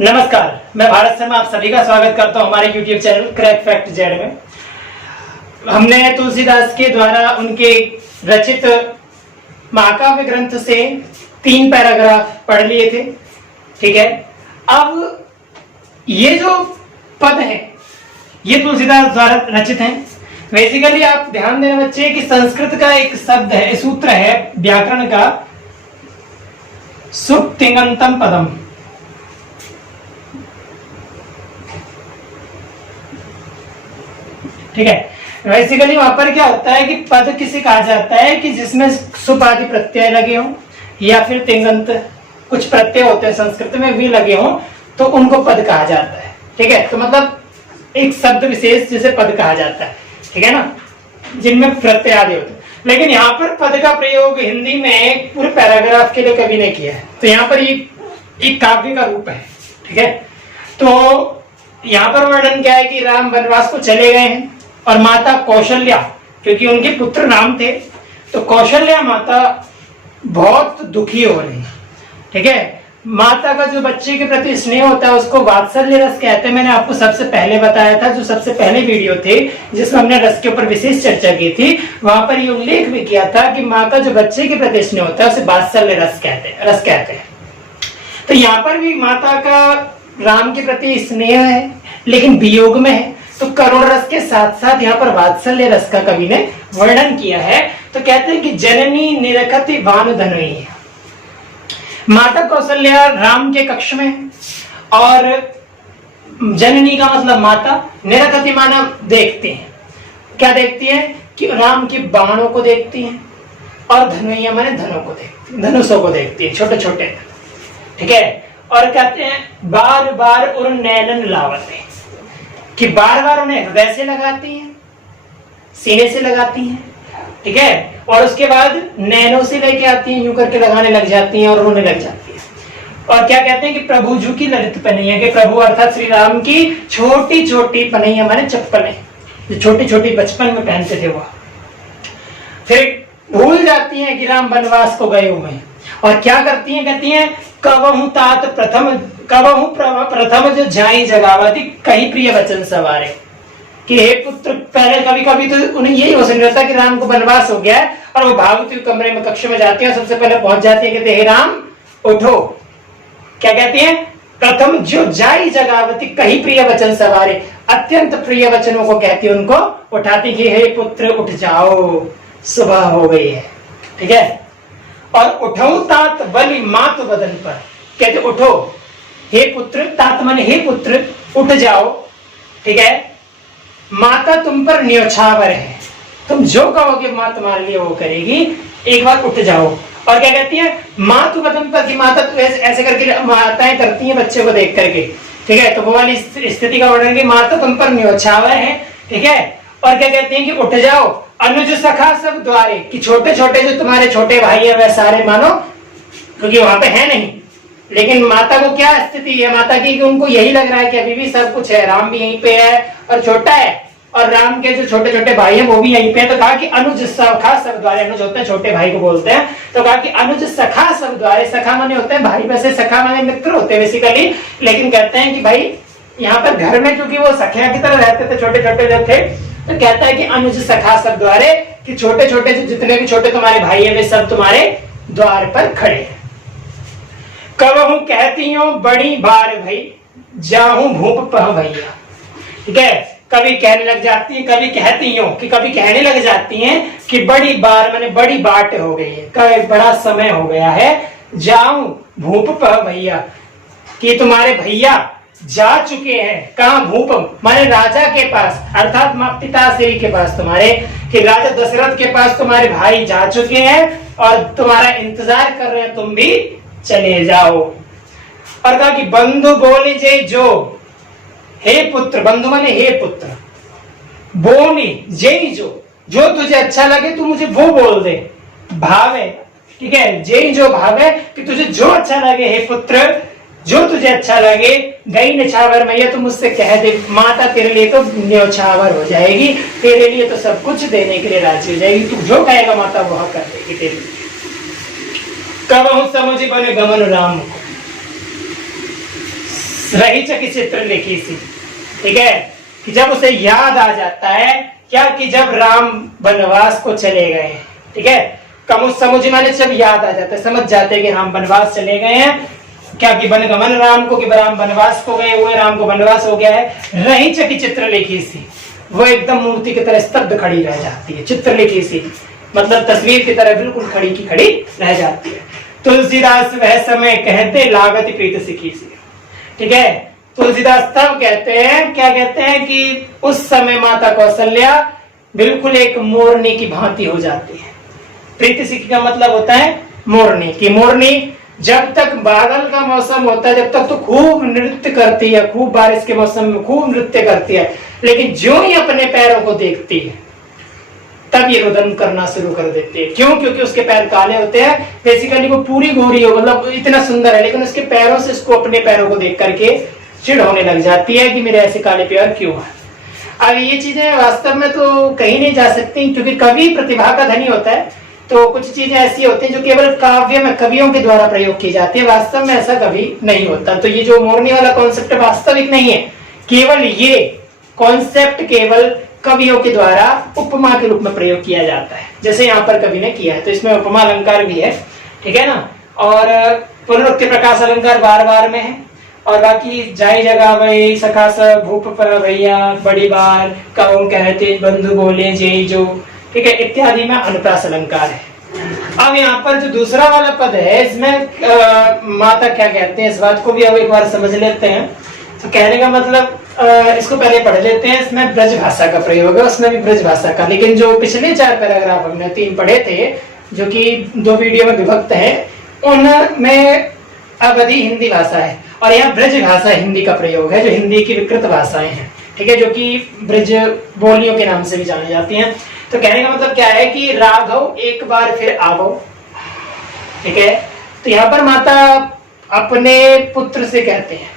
नमस्कार, मैं भारत शर्मा आप सभी का स्वागत करता हूं हमारे YouTube channel crack fact Z में। हमने तुलसीदास के द्वारा उनके रचित महाकाव्य ग्रंथ से 3 पैराग्राफ पढ़ लिए थे। ठीक है, अब ये जो पद है ये तुलसीदास द्वारा रचित हैं। बेसिकली आप ध्यान देना बच्चे कि संस्कृत का एक शब्द है, सूत्र है व्याकरण का, सुप तिङन्तं पदम। ठीक है, बेसिकली वहां पर क्या होता है कि पद किसे कहा जाता है कि जिसमें सुप आदि प्रत्यय लगे हों या फिर तिङन्त कुछ प्रत्यय होते हैं संस्कृत में भी लगे हों तो उनको पद कहा जाता है। ठीक है, तो मतलब एक शब्द विशेष जिसे पद कहा जाता है। ठीक है ना, जिनमें प्रत्यय आदि होते हैं। लेकिन यहाँ पर पद का प्रयोग हिंदी में पूरे पैराग्राफ के लिए कभी नहीं किया है, तो यहाँ पर एक काव्य का रूप है। ठीक है, तो यहाँ पर वर्णन क्या है कि राम वनवास को चले गए हैं और माता कौशल्या, क्योंकि उनके पुत्र नाम थे, तो कौशल्या माता बहुत दुखी हो रही है। ठीक है, माता का जो बच्चे के प्रति स्नेह होता है उसको वात्सल्य रस कहते हैं। मैंने आपको सबसे पहले बताया था, जो सबसे पहले वीडियो थे जिसमें हमने रस के ऊपर विशेष चर्चा की थी, वहां पर ये उल्लेख भी किया था कि माँ का जो बच्चे के प्रति स्नेह होता है उसे वात्सल्य रस कहते हैं। तो यहाँ पर भी माता का राम के प्रति स्नेह है लेकिन वियोग में है, तो करुण रस के साथ साथ यहाँ पर वात्सल्य रस का कवि ने वर्णन किया है। तो कहते हैं कि जननी निरखति भानुधनुई, माता कौशल्या राम के कक्ष में, और जननी का मतलब माता, निरखति माना देखते हैं। क्या देखती है कि राम के बाणों को देखती हैं, और धनुइया माने धनों को देखती है, धनुषों को देखती है, छोटे छोटे। ठीक है, और कहते हैं बार बार उन नैनन लावते, कि बार बार उन्हें हृदय से लगाती हैं, सीने से लगाती हैं। ठीक है, और उसके बाद नैनों से लेके आती हैं, यूं करके लगाने लग जाती हैं और रोने लग जाती हैं। और क्या कहते हैं कि प्रभु जू की ललित पनैया, के प्रभु अर्थात श्री राम की छोटी छोटी पनैया माने चप्पलें, जो छोटी छोटी बचपन में पहनते थे वो फिर भूल जाती हैं कि राम वनवास को गए हुए हैं। और क्या करती हैं, कहती हैं कबहु तात प्रथम जो जाई जगावती कहीं प्रिय वचन सवारे, कि हे पुत्र, पहले कभी कभी तो उन्हें यही हो सकता कि राम को वनवास हो गया है और वो भागवती कमरे में कक्ष में जाती है, सबसे पहले पहुंच जाती है, कहते हे राम उठो। क्या कहती है, प्रथम जो जाई जगावती कहीं प्रिय वचन सवारे, अत्यंत प्रिय वचनों को कहती है, उनको उठाती कि हे पुत्र उठ जाओ, सुबह हो गई है। ठीक है, और उठो तात बलि मातु बदन पर, कहते उठो हे पुत्र, तात माने हे पुत्र उठ जाओ। ठीक है, माता तुम पर न्योछावर है, तुम जो कहोगे माँ तुम्हारे लिए वो करेगी, एक बार उठ जाओ। और क्या कहती है, मातु बदन पर, की माता तो ऐसे करके माताएं करती हैं बच्चे को देख करके। ठीक है, तो वो वाली स्थिति का वर्णन की माता तुम पर न्योछावर है। ठीक है, और क्या कहती है कि उठ जाओ, अनुज सखा सब द्वारे, कि छोटे छोटे जो तुम्हारे छोटे भाई है वह सारे मानो, क्योंकि वहां पे है नहीं, लेकिन माता को क्या स्थिति है माता की कि उनको यही लग रहा है कि अभी भी सब कुछ है, राम भी यहीं पे है और छोटा है, और राम के जो छोटे छोटे भाई हैं वो भी यहीं पे है। तो कहा कि अनुज सखा सब द्वारे, अनुज होते हैं छोटे भाई को बोलते हैं, तो कहा कि अनुज सखा सब द्वारे, सखा माने होते हैं भाई, वैसे सखा माने मित्र होते हैं बेसिकली, लेकिन कहते हैं कि भाई यहाँ पर घर में क्योंकि वो सखिया की तरह रहते थे, छोटे छोटे जो थे, तो कहता है कि अनुज सखा सब द्वारे, कि छोटे छोटे जो जितने भी छोटे तुम्हारे भाई है वे सब तुम्हारे द्वार पर खड़े हैं। कबहू कहती हूँ बड़ी बार भई जाहूं भूप पह भैया। ठीक है, कभी कहने लग जाती है, कभी कहती हूँ कि कभी कहने लग जाती हैं कि बड़ी बार माने बड़ी बाट हो गई है, कभी बड़ा समय हो गया है, जाऊं भूप पह भैया, कि तुम्हारे भैया जा चुके हैं। कहाँ, भूप माने राजा के पास, अर्थात पिताश्री के पास तुम्हारे, कि राजा दशरथ के पास तुम्हारे भाई जा चुके हैं और तुम्हारा इंतजार कर रहे हैं, तुम भी चले जाओ। और कहा कि बंधु बोले जे जो, हे पुत्र, बंधु माने हे पुत्र, बोनी जे जो तुझे अच्छा लगे तू मुझे वो बोल दे, भावे। ठीक है, जे जो भावे, कि तुझे जो अच्छा लगे हे पुत्र, जो तुझे अच्छा लगे, गई निछावर मैया, तुम मुझसे कह दे, माता तेरे लिए तो न्योछावर हो जाएगी, तेरे लिए तो सब कुछ देने के लिए राजी हो जाएगी, तू जो कहेगा माता वह कर देगी तेरे लिए। कबहु समझ बने गमन राम, रही चकी चित्र लिखी सी, ठीक है, कि जब उसे याद आ जाता है क्या कि जब राम वनवास को चले गए, ठीक है, कमुज समुझ माने जब याद आ जाता है, समझ जाते हैं कि राम वनवास चले गए हैं, क्या कि वनगमन राम को, कि राम वनवास को गए हुए, राम को वनवास हो गया है। रही चकी चित्र लिखी सी, वो एकदम मूर्ति की तरह स्तब्ध खड़ी रह जाती है, चित्र लिखी सी मतलब तस्वीर की तरह बिल्कुल खड़ी की खड़ी रह जाती है। तुलसीदास वह समय कहते लागत प्रीत सिखी सी, ठीक है, तुलसीदास तब कहते हैं, क्या कहते हैं कि उस समय माता कौशल्या बिल्कुल एक मोरनी की भांति हो जाती है। प्रीति सिखी का मतलब होता है मोरनी की, मोरनी जब तक बादल का मौसम होता है जब तक तो खूब नृत्य करती है, खूब बारिश के मौसम में खूब नृत्य करती है, लेकिन जो ही अपने पैरों को देखती है तब ये रुदन करना शुरू कर देती है। क्यों? क्योंकि उसके पैर काले होते हैं, बेसिकली वो पूरी गोरी हो, मतलब इतना सुंदर है, लेकिन उसके पैरों से उसको अपने पैरों को देख करके चिढ़ होने लग जाती है कि मेरे ऐसे काले पैर क्यों है। अब ये चीजें वास्तव में तो कहीं नहीं जा सकती, क्योंकि कवि प्रतिभा का धनी होता है, तो कुछ चीजें ऐसी होती हैं जो केवल काव्य में कवियों के द्वारा प्रयोग की जाती है, वास्तव में ऐसा कभी नहीं होता। तो ये जो मोरनी वाला कॉन्सेप्ट वास्तविक नहीं है, केवल ये कॉन्सेप्ट केवल कवियों के द्वारा उपमा के रूप में प्रयोग किया जाता है, जैसे यहाँ पर कवि ने किया है, तो इसमें उपमा अलंकार भी है, ठीक है ना। और पुनरुक्ति प्रकाश अलंकार बार बार में है, और बाकी जाई जगह वही सखास भूप पर भैया बड़ी बार कहूं कहते बंधु बोले जय जो, ठीक है, इत्यादि में अनुप्रास अलंकार है। अब यहाँ पर जो दूसरा वाला पद है इसमें माता क्या कहते हैं, इस बात को भी अब एक बार समझ लेते हैं। तो कहने का मतलब इसको पहले पढ़ लेते हैं, इसमें ब्रज भाषा का प्रयोग है, उसमें भी ब्रज भाषा का, लेकिन जो पिछले 4 पैराग्राफ हमने 3 पढ़े थे जो कि 2 वीडियो में विभक्त है, उनमें अवधि हिंदी भाषा है और यहाँ ब्रज भाषा हिंदी का प्रयोग है, जो हिंदी की विकृत भाषाएं हैं, ठीक है, जो कि ब्रज बोलियों के नाम से भी जानी जाती हैं। तो कहने का मतलब क्या है कि राघव एक बार फिर आवो, ठीक है। तो यहाँ पर माता अपने पुत्र से कहते हैं,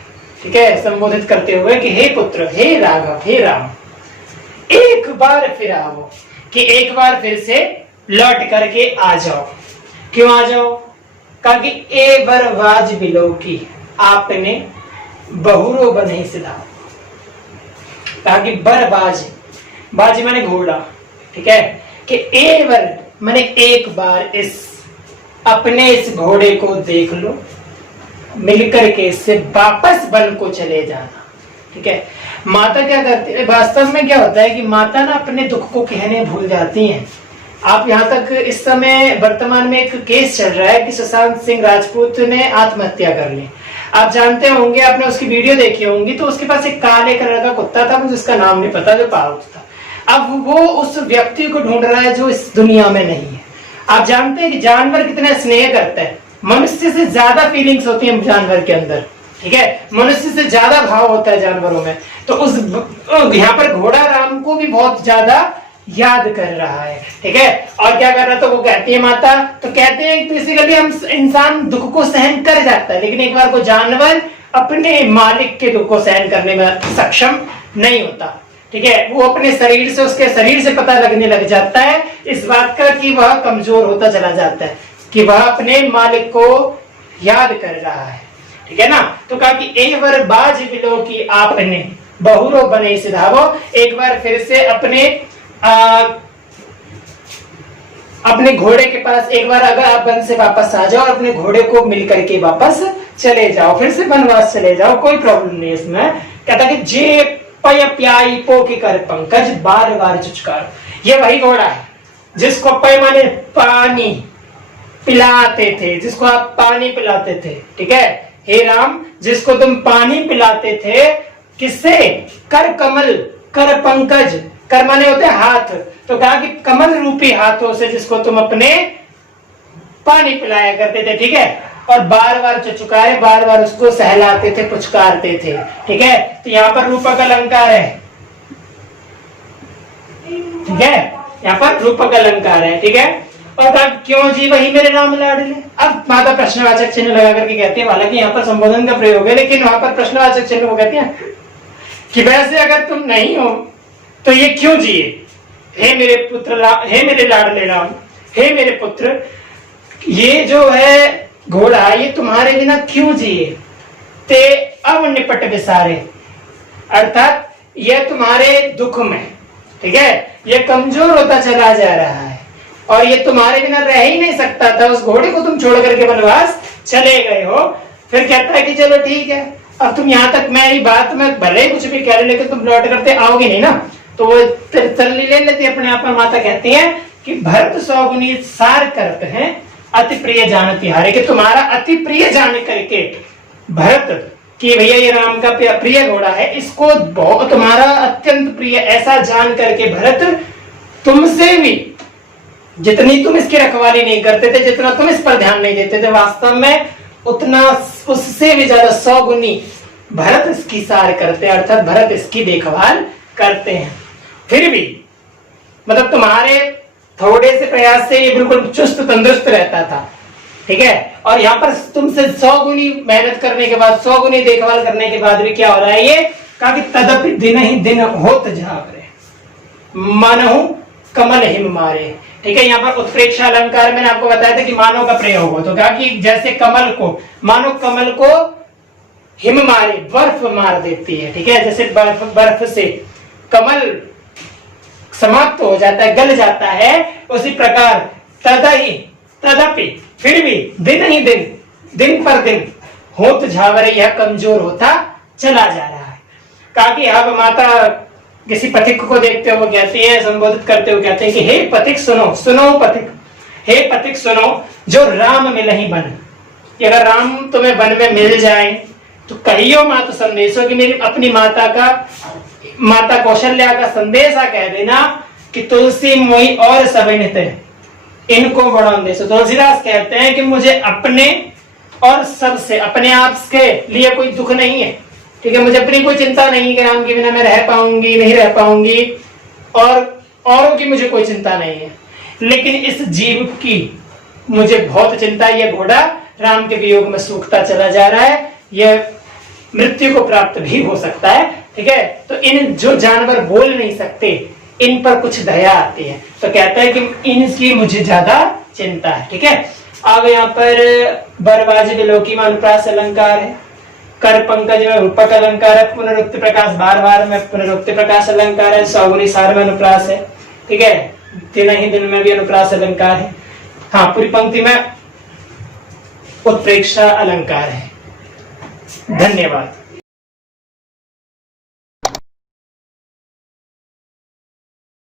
ठीक है, संबोधित करते हुए कि हे पुत्र, हे राघव, हे राम, एक बार फिर आओ, कि एक बार फिर से लौट करके आ जाओ। क्यों आ जाओ? कहा कि ए बरवाज बिलो की आपने बहुरो बने सिधा। कहा कि बरबाज, बाज माने घोड़ा, ठीक है, कि ए बर माने एक बार इस अपने इस घोड़े को देख लो, मिलकर के इससे वापस वन को चले जाना, ठीक है। माता क्या करती है, वास्तव में क्या होता है कि माता ना अपने दुख को कहने भूल जाती हैं। आप यहाँ तक इस समय वर्तमान में एक केस चल रहा है कि सुशांत सिंह राजपूत ने आत्महत्या कर ली। आप जानते होंगे, आपने उसकी वीडियो देखी होंगी, तो उसके पास एक काले कलर का कुत्ता था, मुझे उसका नाम नहीं पता, जो पालतू था। अब वो उस व्यक्ति को ढूंढ रहा है जो इस दुनिया में नहीं है। आप जानते हैं कि जानवर कितना स्नेह करता है, मनुष्य से ज्यादा फीलिंग्स होती है जानवर के अंदर, ठीक है, मनुष्य से ज्यादा भाव होता है जानवरों में। तो उस यहाँ पर घोड़ा राम को भी बहुत ज्यादा याद कर रहा है, ठीक है। और क्या कर रहा था, वो कहती है माता, तो कहते हैं बेसिकली हम इंसान दुख को सहन कर जाता है, लेकिन एक बार को जानवर अपने मालिक के दुख को सहन करने में सक्षम नहीं होता, ठीक है। वो अपने शरीर से, उसके शरीर से पता लगने लग जाता है इस बात का कि वह कमजोर होता चला जाता है, कि वह अपने मालिक को याद कर रहा है, ठीक है ना। तो कहा कि एक बार बाज बिलो की आपने बहुरो बने सिधावो, एक बार फिर से अपने घोड़े के पास एक बार अगर आप वन से वापस आ जाओ, अपने घोड़े को मिल करके वापस चले जाओ, फिर से वनवास चले जाओ, कोई प्रॉब्लम नहीं है इसमें। कहता कि जे पय प्याई पो की कर पंकज बार बार चुचकार। ये वही घोड़ा है जिसको पय माने पानी पिलाते थे, जिसको आप पानी पिलाते थे, ठीक है, हे राम, जिसको तुम पानी पिलाते थे, किससे? कर कमल, कर पंकज, कर माने होते हाथ, तो कहा कि कमल रूपी हाथों से जिसको तुम अपने पानी पिलाया करते थे, ठीक है, और बार बार चुचुकारे, बार बार उसको सहलाते थे, पुचकारते थे, ठीक है। तो यहाँ पर रूपक अलंकार है, ठीक है, यहाँ पर रूपक अलंकार है, ठीक है। और कहा क्यों जी वही मेरे राम लाडले। अब माता प्रश्नवाचक चिन्ह लगा करके कहती है, हालांकि यहाँ पर संबोधन का प्रयोग है, लेकिन वहां पर प्रश्नवाचक चिन्ह को कहती है कि वैसे अगर तुम नहीं हो तो ये क्यों जिए, हे मेरे पुत्र, हे मेरे लाडले राम, हे मेरे पुत्र, ये जो है घोड़ा ये तुम्हारे बिना क्यों जिए। ते अब निपट विसारे, अर्थात यह तुम्हारे दुख में, ठीक है, ये कमजोर होता चला जा रहा है और ये तुम्हारे बिना रह ही नहीं सकता था। उस घोड़े को तुम छोड़ करके वनवास चले गए हो। फिर कहता है कि चलो ठीक है, अब तुम यहाँ तक मेरी बात में भले कुछ भी कह रहे, लेकिन तुम लौट करते आओगे नहीं ना। तो वो तरली ले लेती अपने आप में। माता कहती है कि भरत सौगुनी सार करते हैं अति प्रिय जानती हारे, कि तुम्हारा अति प्रिय जान करके भरत कि भैया ये राम का प्रिय घोड़ा है, इसको बहुत तुम्हारा अत्यंत प्रिय ऐसा जान करके भरत तुमसे भी जितनी तुम इसकी रखवाली नहीं करते थे, जितना तुम इस पर ध्यान नहीं देते थे, वास्तव में उतना उससे भी ज्यादा 100 गुनी भरत इसकी सार करते हैं, अर्थात भरत इसकी देखभाल करते हैं। फिर भी मतलब तुम्हारे थोड़े से प्रयास से ये बिल्कुल चुस्त तंदुरुस्त रहता था, ठीक है। और यहाँ पर तुमसे 100 गुनी मेहनत करने के बाद, 100 गुनी देखभाल करने के बाद भी क्या हो रहा है, ये कहा कि तदपि दिन ही दिन होत जावरे मानहु कमल हिम मारे, ठीक है। यहाँ पर उत्प्रेक्षा अलंकार मैंने आपको बताया था कि मानव का प्रयोग हो, तो कहा कि जैसे कमल को, मानो कमल को हिम मारे, बर्फ मार देती है, ठीक है। जैसे बर्फ से कमल समाप्त हो जाता है, गल जाता है, उसी प्रकार तदपि फिर भी दिन ही दिन, दिन पर दिन होत झावरे, यह कमजोर होता चला जा रहा है। कहा कि अब माता किसी पथिक को देखते हुए कहती है, संबोधित करते हुए कहते हैं कि हे पथिक सुनो, सुनो पथिक, हे पथिक सुनो, जो राम मिलहि बन, अगर राम तुम्हें वन में मिल जाए तो कहियो मात संदेशो, कि मेरी अपनी माता का, माता कौशल्या का संदेशा कह देना कि तुलसी मोहि और सबिनते इनको बढ़ान दे। तुलसीदास कहते हैं कि मुझे अपने और सबसे, अपने आप के लिए कोई दुख नहीं है, ठीक है। मुझे अपनी कोई चिंता नहीं कि राम के बिना मैं रह पाऊंगी नहीं रह पाऊंगी, और औरों की मुझे कोई चिंता नहीं है, लेकिन इस जीव की मुझे बहुत चिंता है। यह घोड़ा राम के वियोग में सूखता चला जा रहा है, यह मृत्यु को प्राप्त भी हो सकता है, ठीक है। तो इन जो जानवर बोल नहीं सकते, इन पर कुछ दया आती है, तो कहता है कि इनकी मुझे ज्यादा चिंता है, ठीक है। अब यहाँ पर बरवाज विलोकी में अनुप्रास अलंकार है, कर पंकज में रूपक अलंकार है, पुनरुक्ति प्रकाश बार बार में पुनरुक्ति प्रकाश अलंकार है, सौगुनी सार में अनुप्रास है, ठीक है। दिन ही दिन में भी अनुप्रास अलंकार है। हाँ, पूरी पंक्ति में उत्प्रेक्षा अलंकार है। धन्यवाद।